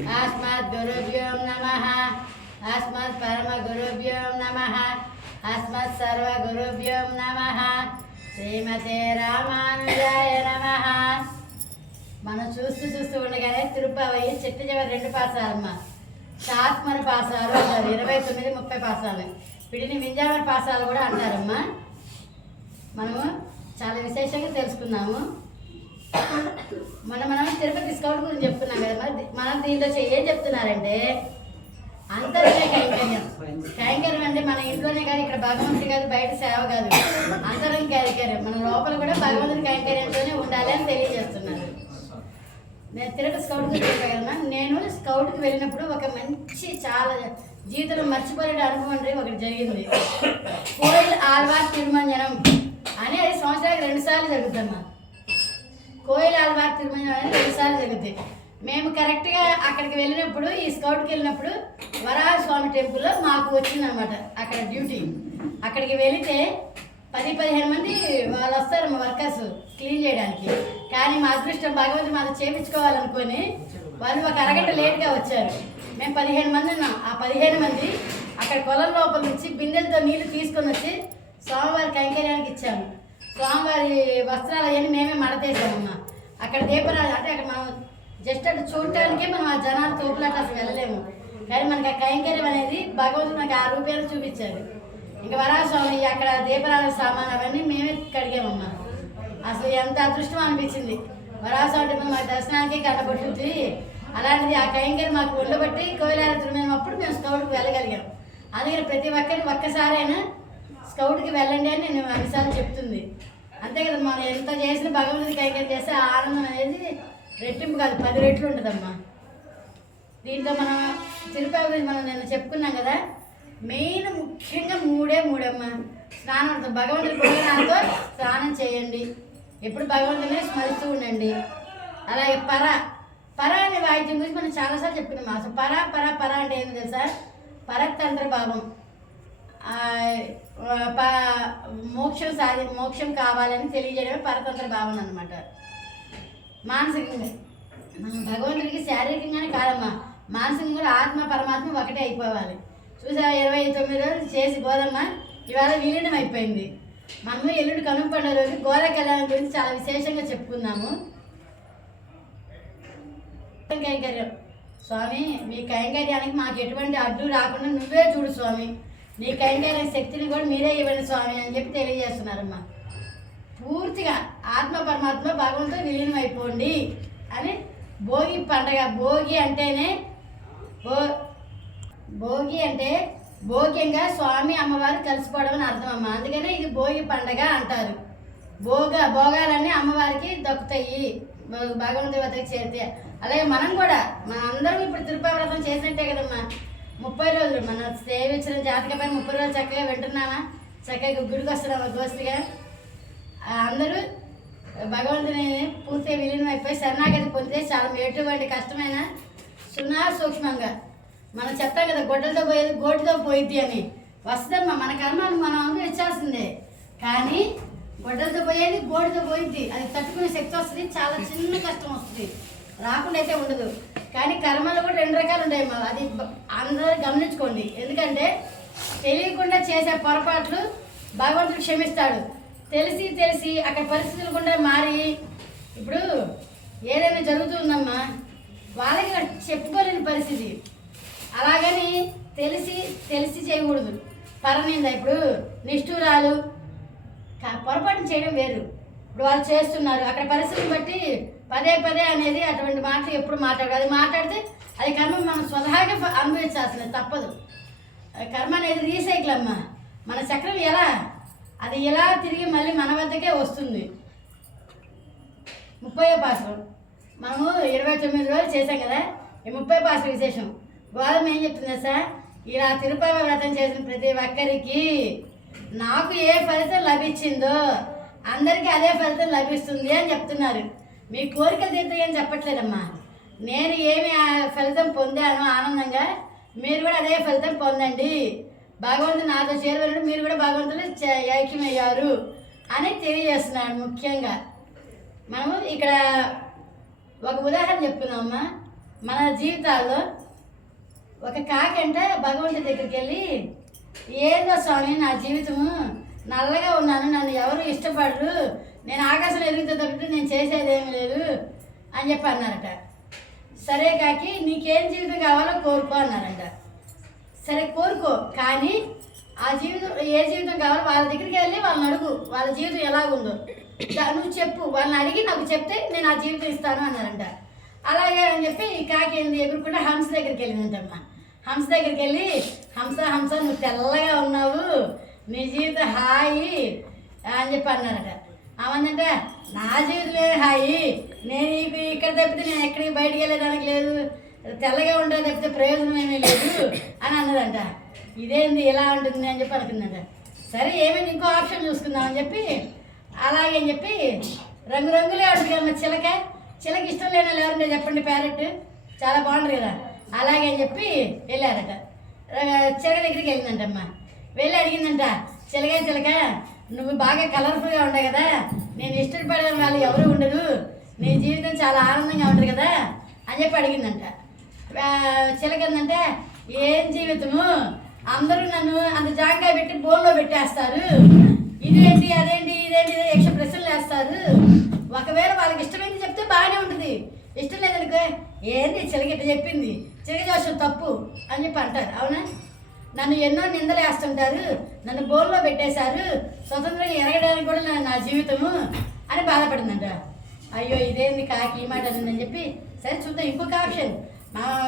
अस्मद् गुरुभ्यो नमः अस्मद् परम गुरुभ्यो नमः अस्मद् सर्व गुरुभ्यो नमः శ్రీమతే రామానుజాయ నమః. మనం చూస్తూ ఉండగానే తిరుపతి చెట్టు చివరి 2 పాసాలమ్మ శాస్మర పాసాలు అంటారు. 29, 30 పాసాలు. వీటిని వింజామర పాసాలు కూడా అంటారమ్మా. మనము చాలా విశేషంగా తెలుసుకున్నాము. మనం తిరుపతి స్కౌట్ గురించి చెప్తున్నాం కదా. మనం దీంట్లో ఏం చెప్తున్నారంటే అంతర్గత కైంకర్యం అంటే మన ఇంట్లోనే కాదు, ఇక్కడ భగవంతుడి కాదు, బయట సేవ కాదు, అంతరం కైంకర్యం. మన లోపల కూడా భగవంతుడి కైంకర్యంతోనే ఉండాలి అని తెలియజేస్తున్నారు. నేను తిరుపతి స్కౌట్కి వెళ్ళగలనా. నేను స్కౌట్కి వెళ్ళినప్పుడు ఒక మంచి చాలా జీవితంలో మర్చిపోయే అనుభవం అంటే ఒకటి జరిగింది. కోయిల్ ఆల్వార్ తిరుమంజనం అని అది సంవత్సరానికి 2 సార్లు జరుగుతుందమ్మా. కోయిల్ ఆల్వార్ తిరుమంజనం అనేది 2 సార్లు జరుగుతాయి. మేము కరెక్ట్గా అక్కడికి వెళ్ళినప్పుడు, ఈ స్కౌట్కి వెళ్ళినప్పుడు వరాహస్వామి టెంపుల్లో మాకు వచ్చిందనమాట అక్కడ డ్యూటీ. అక్కడికి వెళితే 10-15 మంది వాళ్ళు వస్తారు మా వర్కర్స్ క్లీన్ చేయడానికి. కానీ మా అదృష్టం భగవంతుడు మాకు చేయించుకోవాలనుకొని వాళ్ళు ఒక అరగంట లేట్గా వచ్చారు. మేము 15 మంది ఉన్నాం. ఆ 15 మంది అక్కడ కొలం లోపల నుంచి బిందెలతో నీళ్లు తీసుకొని వచ్చి స్వామివారి కైంకర్యానికి ఇచ్చాము. స్వామివారి వస్త్రాలు అవన్నీ మేమే మడతేసామమ్మా. అక్కడ దీపరాలు అంటే అక్కడ మనం జస్ట్ అటు చూడటానికే మనం ఆ జనాలు తోపులాట అసలు వెళ్ళలేము. కానీ మనకి ఆ కైంకర్యం అనేది భగవంతుడు మనకి ఆ రూపాయలు చూపించారు. ఇంకా వరాహస్వామి అక్కడ దీపరాల సామాన్ అవన్నీ మేమే కడిగామమ్మా. అసలు ఎంత అదృష్టం అనిపించింది. వరాహస్వామి మాకు దర్శనానికి కట్టబట్టుద్ది. అలాంటిది ఆ కైంకర్యం మాకు ఉండబట్టి కోయిలాల తిరుమలప్పుడు మేము స్కౌట్కి వెళ్ళగలిగాం. అందుకని ప్రతి ఒక్కరికి ఒక్కసారైనా స్కౌట్కి వెళ్ళండి అని నేను అన్నిసార్లు చెప్తుంది. అంతే కదా, మనం ఎంత చేసినా భగవంతుడి కైంకర్యం చేస్తే ఆ ఆనందం అనేది రెట్టింపు కాదు, 10 రెట్లు ఉంటుందమ్మా. దీంట్లో మనం తిరుపతి గురించి మనం నేను చెప్పుకున్నాం కదా. మెయిన్ ముఖ్యంగా మూడే అమ్మా. స్నానం ఉంటుంది. భగవంతుడి పుణ్యనాలతో స్నానం చేయండి. ఎప్పుడు భగవంతుడిని స్మరిస్తూ ఉండండి. అలాగే పర అనే వాయిద్యం గురించి మనం చాలాసార్లు చెప్పుకున్నాం. అసలు పర అంటే ఏంటి తెలుసా? పరతంత్ర భావం. మోక్షం కావాలని తెలియజేయడమే పరతంత్ర భావన అనమాట. మానసికంగా మనం భగవంతుడికి శారీరకంగానే కాదమ్మా, మానసికంగా కూడా ఆత్మ పరమాత్మ ఒకటే అయిపోవాలి. చూసా 29 రోజులు చేసి గోదమ్మ ఇవాళ విలీనం అయిపోయింది. మనము ఎల్లుండి కనుమ పండుగ రోజు గోదా కళ్యాణం గురించి చాలా విశేషంగా చెప్పుకుందాము. కైంకర్యం స్వామి, మీ కైంకర్యానికి మాకు ఎటువంటి అడ్డు రాకుండా నువ్వే చూడు స్వామి, నీ కైంకర్య శక్తిని కూడా మీరే ఇవ్వండి స్వామి అని చెప్పి తెలియజేస్తున్నారమ్మా. పూర్తిగా ఆత్మ పరమాత్మ భగవంతుడు విలీనం అయిపోండి అని భోగి పండగ. భోగి అంటేనే భోగి అంటే భోగ్యంగా స్వామి అమ్మవారు కలిసిపోవడం అని అర్థం అమ్మ. అందుకనే ఇది భోగి పండగ అంటారు. భోగాలన్నీ అమ్మవారికి దక్కుతాయి భగవంతుడి వద్దకు చేరితే. అలాగే మనం కూడా అందరం ఇప్పుడు తిరుపతి వ్రతం చేసినట్టే కదమ్మా. 30 రోజులు మన సేవించిన జాతక పైన 30 రోజులు చక్కగా వింటున్నామా, చక్కగా గుడికి వస్తున్నామా గోష్ఠిగా. అందరూ భగవంతుని పూర్తిగా విలీనం అయిపోయి శరణాగతి పొందితే చాలా ఎటువంటి కష్టమైన సూక్ష్మంగా మనం చెప్తాం కదా, గొడ్డలతో పోయేది గోటితో పోయిద్ది అని. వస్తుందమ్మా, మన కర్మను మనం అనుభవించాల్సిందే. కానీ గొడ్డలతో పోయేది గోటితో పోయిద్ది, అది తట్టుకునే శక్తి వస్తుంది. చాలా చిన్న కష్టం వస్తుంది, రాకుండా అయితే ఉండదు. కానీ కర్మలు కూడా 2 రకాలు ఉంటాయి. అది అందరూ గమనించుకోండి. ఎందుకంటే తెలియకుండా చేసే పొరపాట్లు భగవంతుడు క్షమిస్తాడు. తెలిసి అక్కడ పరిస్థితులు కూడా మారి ఇప్పుడు ఏదైనా జరుగుతుందమ్మా, వాళ్ళకి చెప్పుకోలేని పరిస్థితి. అలాగని తెలిసి చేయకూడదు. పరనింద ఇప్పుడు నిష్ఠూరాలు పొరపాటు చేయడం వేరు. ఇప్పుడు వాళ్ళు చేస్తున్నారు, అక్కడ పరిస్థితిని బట్టి పదే అనేది అటువంటి మాటలు ఎప్పుడు మాట్లాడు. అది మాట్లాడితే అది కర్మ మనం స్వతహాగా అనుభవించాల్సింది, తప్పదు. కర్మ అనేది రీసైకిల్ అమ్మా. మన చక్రం అది ఎలా తిరిగి మళ్ళీ మన వద్దకే వస్తుంది. 30వ పాసరం మనము 29 రోజులు చేసాం కదా. ఈ 30వ పాసరం విశేషం. గోదమ్మ ఏం చెప్తుంది సార్? ఇలా తిరుపతి వ్రతం చేసిన ప్రతి ఒక్కరికి నాకు ఏ ఫలితం లభించిందో అందరికీ అదే ఫలితం లభిస్తుంది అని చెప్తున్నారు. మీ కోరికలు తీర్తాయని చెప్పట్లేదమ్మా. నేను ఏమి ఫలితం పొందానో ఆనందంగా మీరు కూడా అదే ఫలితం పొందండి. భగవంతుడు నాతో చేరువని మీరు కూడా భగవంతుడు ఐక్యమయ్యారు అని తెలియజేస్తున్నాడు. ముఖ్యంగా మనము ఇక్కడ ఒక ఉదాహరణ చెప్పుకున్నామమ్మా. మన జీవితాల్లో ఒక కాకంట భగవంతుడి దగ్గరికి వెళ్ళి, ఏందో స్వామి నా జీవితము నల్లగా ఉన్నాను, నన్ను ఎవరు ఇష్టపడరు, నేను ఆకాశం ఎదుగుతూ తప్పితే నేను చేసేదేమీ లేదు అని చెప్పి అన్నారట. సరే కాకి నీకేం జీవితం కావాలో కోరుకో అన్నారంట. సరే కోరుకో, కానీ ఆ జీవితం ఏ జీవితం కావాలో వాళ్ళ దగ్గరికి వెళ్ళి వాళ్ళని అడుగు, వాళ్ళ జీవితం ఎలాగుందో నువ్వు చెప్పు, వాళ్ళని అడిగి నాకు చెప్తే నేను ఆ జీవితం ఇస్తాను అన్నారంట. అలాగే అని చెప్పి ఈ కాకి ఏంది ఎగురుకుంటే హంస దగ్గరికి వెళ్ళిందంటమ్మా. హంస దగ్గరికి వెళ్ళి, హంస హంస నువ్వు తెల్లగా ఉన్నావు, నీ జీవితం హాయి అని చెప్పి అన్నారట. అవందంటే నా జీవితమే హాయి, నేను ఇక్కడ తప్పితే నేను ఎక్కడికి బయటికి వెళ్ళేదానికి లేదు, తెల్లగా ఉండేది తప్పితే ప్రయోజనం ఏమీ లేదు అని అన్నదంట. ఇదేంది ఎలా ఉంటుంది అని చెప్పి అనుకుందంట. సరే ఏమైంది ఇంకో ఆప్షన్ చూసుకుందాం అని చెప్పి అలాగే అని చెప్పి రంగురంగులే ఉంటుంది కదా చిలక, చిలక ఇష్టం లేని వాళ్ళు ఎవరుంటే చెప్పండి, ప్యారెట్ చాలా బాగుంటుంది కదా. అలాగే అని చెప్పి వెళ్ళారట. చిలక దగ్గరికి వెళ్ళిందంటమ్మా. వెళ్ళి అడిగిందంట, చిలక చిలక నువ్వు బాగా కలర్ఫుల్గా ఉండవు కదా, నేను ఇష్టపడే వాళ్ళు ఎవరు ఉండదు, నీ జీవితం చాలా ఆనందంగా ఉంటుంది కదా అని చెప్పి అడిగిందంట. చిలకందంటే ఏం జీవితము, అందరూ నన్ను అంత జాంకాయ పెట్టి బోన్లో పెట్టేస్తారు, ఇదేంటి అదేంటి ఇదేంటి యక్ష ప్రశ్నలు వేస్తారు, ఒకవేళ వాళ్ళకి ఇష్టమైంది చెప్తే బాగానే ఉంటుంది, ఇష్టం లేదనుకో ఏంటి చిలక చెప్పింది, చిలక జోషం తప్పు అని చెప్పి అంటారు. అవునా, నన్ను ఎన్నో నిందలు వేస్తుంటారు, నన్ను బోన్లో పెట్టేశారు, స్వతంత్రంగా ఎరగడానికి కూడా నా జీవితము అని బాధపడిందంట. అయ్యో ఇదేంది కాకి ఈ మాట అనిందని చెప్పి సరే చూద్దాం ఇంకొక ఆప్షన్,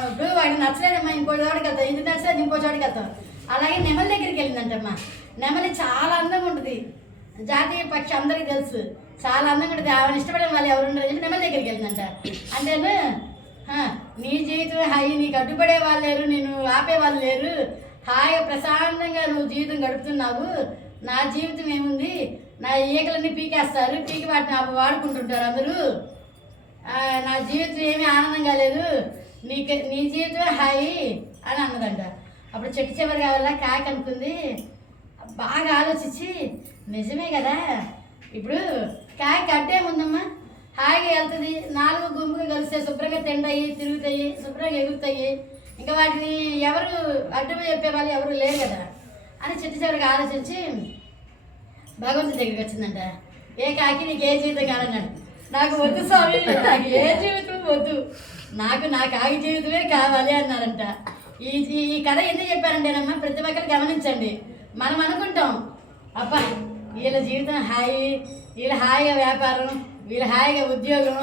ఇప్పుడు వాడికి నచ్చలేదమ్మా ఇంకో చోటుకి వెళ్తాం, ఇది నచ్చలేదు ఇంకో చోటుకి వెళ్తాం. అలాగే నెమలి దగ్గరికి వెళ్ళిందంటమ్మా. నెమలి చాలా అందంగా ఉంటుంది, జాతీయ పక్షి అందరికీ తెలుసు, చాలా అందంగా ఉంటుంది, ఆమెను ఇష్టపడిన వాళ్ళు ఎవరు ఉండరు చెప్పి నెమలి దగ్గరికి వెళ్ళిందంట. అంటేను నీ జీవితం హాయి, నీకు అడ్డుపడే వాళ్ళు లేరు, నేను ఆపే వాళ్ళు లేరు, హాయిగా ప్రశాంతంగా నువ్వు జీవితం గడుపుతున్నావు, నా జీవితం ఏముంది, నా ఈకలన్నీ పీకేస్తారు, పీకి వాటిని వాడుకుంటుంటారు అందరూ, నా జీవితం ఏమీ ఆనందంగా లేదు, నీ జీవితం హాయి అని అన్నదంట. అప్పుడు చెట్టు చివరి కావాల కాకి అనుకుంది, బాగా ఆలోచించి నిజమే కదా, ఇప్పుడు కాకి అడ్డే ఉందమ్మా, హాయిగా వెళ్తుంది, 4 గుంపుగా కలిస్తే శుభ్రంగా తింటాయి, తిరుగుతాయి, శుభ్రంగా ఎగురుతాయి, ఇంకా వాటిని ఎవరు అడ్డు చెప్పే వాళ్ళు ఎవరు లేరు కదా అని చెట్టు చివరికి ఆలోచించి భగవంతుడి దగ్గరికి వచ్చిందంట. ఏ కాకి నీకు ఏ జీవితం కాదన్నాడు. నాకు వద్దు స్వామి, నాకు ఏ జీవితం వద్దు, నాకు నా కాకి జీవితమే కావాలి అన్నారంట. ఈ కథ ఎందుకు చెప్పారంటేనమ్మా, ప్రతి ఒక్కరు గమనించండి. మనం అనుకుంటాం అబ్బా వీళ్ళ జీవితం హాయి, వీళ్ళు హాయిగా వ్యాపారం, వీళ్ళు హాయిగా ఉద్యోగం,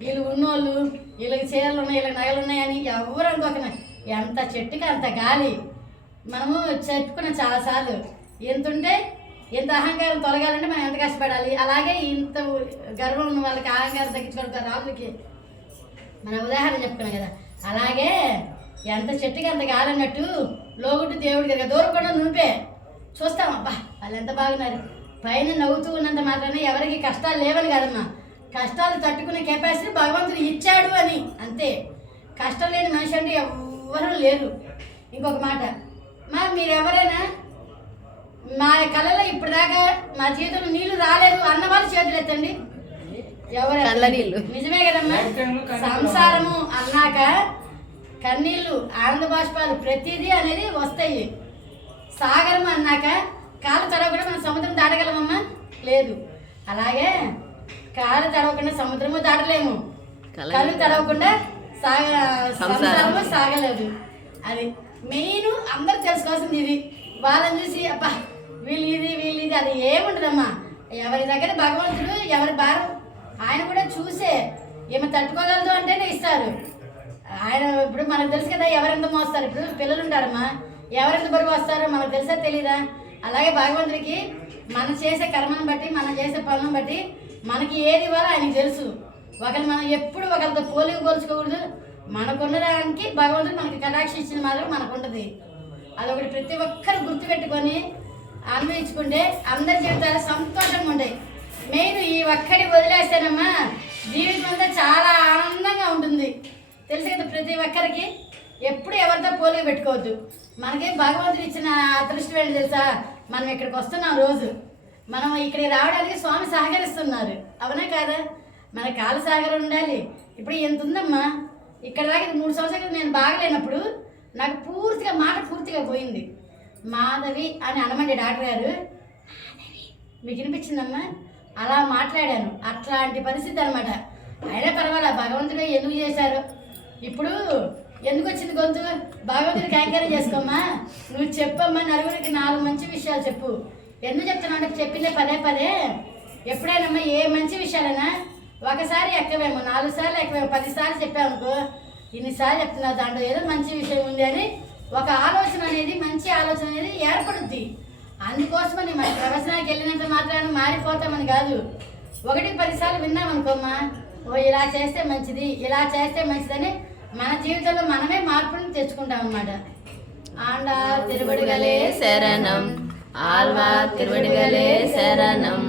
వీళ్ళు ఉన్నోళ్ళు, వీళ్ళకి చీరలు ఉన్నాయి, వీళ్ళకి నగలు ఉన్నాయని ఎవరు అనుకోక, ఎంత చెట్టుకి అంత గాలి. మనము చెప్పుకున్న చాలాసార్లు ఎంత ఉంటే ఎంత అహంకారం తొలగాలంటే మనం ఎంత కష్టపడాలి. అలాగే ఇంత గర్వం ఉన్న వాళ్ళకి అహంకారం తగ్గించుకోవడం రాజులకి మన ఉదాహరణ చెప్పుకున్నాం కదా. అలాగే ఎంత చెట్టుకి అంత గాలి అన్నట్టు లోగుట్టు దేవుడి దగ్గర దూరకుండా నువ్వే చూస్తాం, అబ్బా వాళ్ళు ఎంత బాగున్నారు, పైన నవ్వుతూ ఉన్నంత మాత్రాన ఎవరికి కష్టాలు లేవని కాదమ్మా, కష్టాలు తట్టుకునే కెపాసిటీ భగవంతుడు ఇచ్చాడు అని అంతే. కష్టం లేని మనిషి అంటే ఎవ్వరూ లేరు. ఇంకొక మాట, మీరు ఎవరైనా మా కళ్ళలో ఇప్పుడు దాకా మా జీవితంలో నీళ్లు రాలేదు అన్న వాళ్ళు చేతులు ఎత్తండి. ఎవరు నిజమే కదమ్మా, సంసారము అన్నాక కన్నీళ్ళు ఆనంద బాష్పాలు ప్రతిదీ అనేది వస్తాయి. సాగరం అన్నాక కాలు తడవకుండా మనం సముద్రం దాటగలమమ్మా, లేదు. అలాగే కాలు తడవకుండా సముద్రము దాటలేము, కళ్ళు తడవకుండా సంసారము సాగలేదు. అది మెయిన్ అందరు తెలుసుకోవాల్సింది ఇది. వాళ్ళని చూసి అబ్బా వీళ్ళు ఇది అది ఏముంటుందమ్మా, ఎవరి దగ్గర భగవంతుడు ఎవరి భారం ఆయన కూడా చూసే ఏమో తట్టుకోగలదు అంటేనే ఇస్తారు ఆయన. ఇప్పుడు మనకు తెలుసు కదా ఎవరెంత మోస్తారు, ఇప్పుడు పిల్లలు ఉంటారమ్మా, ఎవరెంత బరువు వస్తారో మనకు తెలుసా తెలీదా? అలాగే భగవంతుడికి మనం చేసే కర్మను బట్టి మనం చేసే పనులను బట్టి మనకి ఏది ఇవ్వాలో ఆయనకి తెలుసు. ఒకరు మనం ఎప్పుడు ఒకరితో పోల్చుకోకూడదు. మనకున్న దానికి భగవంతుడు మనకి కటాక్ష ఇచ్చిన మాత్రం మనకు ఉంటుంది. అదొకటి ప్రతి ఒక్కరు గుర్తుపెట్టుకొని అన్వయించుకుంటే అందరి జీవితాలు సంతోషంగా ఉంటాయి. మెయిన్ ఈ ఒక్కడి వదిలేస్తేనమ్మా జీవితం అంతా చాలా ఆనందంగా ఉంటుంది. తెలుసు కదా ప్రతి ఒక్కరికి. ఎప్పుడు ఎవరితో పోలిక పెట్టుకోవద్దు. మనకి భగవంతుడు ఇచ్చిన అదృష్టం ఏంటి తెలుసా, మనం ఇక్కడికి వస్తున్నాం రోజు, మనం ఇక్కడికి రావడానికి స్వామి సహకరిస్తున్నారు, అవునా కాదా? మన కాలు సహకారం ఉండాలి. ఇప్పుడు ఎంత ఉందమ్మా, ఇక్కడ దాకా ఇది 3 సంవత్సరాల క్రితం నేను బాగలేనప్పుడు నాకు పూర్తిగా మాట పూర్తిగా పోయింది. మాధవి అని అనమండి డాక్టర్ గారు. మీకు వినిపించిందమ్మా? అలా మాట్లాడాను. అట్లాంటి పరిస్థితి అనమాట. అయినా పర్వాలే, భగవంతుడు ఎందుకు చేశారు. ఇప్పుడు ఎందుకు వచ్చింది గొంతు? భగవంతుడికి కైంకర్యం చేసుకోమ్మా. నువ్వు చెప్పమ్మా, నలుగురికి 4 మంచి విషయాలు చెప్పు. ఎందుకు చెప్తున్నావు అంటే చెప్పిందే పదే పదే. ఎప్పుడైనా ఏ మంచి విషయాలైనా ఒకసారి ఎక్కవేమో, 4 సార్లు ఎక్కవేమో, 10 సార్లు చెప్పామనుకో, ఇన్నిసార్లు చెప్తున్నావు దాంట్లో ఏదో మంచి విషయం ఉంది అని ఒక ఆలోచన అనేది, మంచి ఆలోచన అనేది ఏర్పడుద్ది. అందుకోసమని మన ప్రవచనానికి వెళ్ళినంత మాత్రాన్ని మారిపోతామని కాదు. 1-10 సార్లు విన్నామనుకోమ్మా, ఓ ఇలా చేస్తే మంచిది, ఇలా చేస్తే మంచిదని మన జీవితంలో మనమే మార్పుని తెచ్చుకుంటాం అన్నమాట. ఆండా తిరువడిగలే శరణం, ఆల్వా తిరువడిగలే శరణం.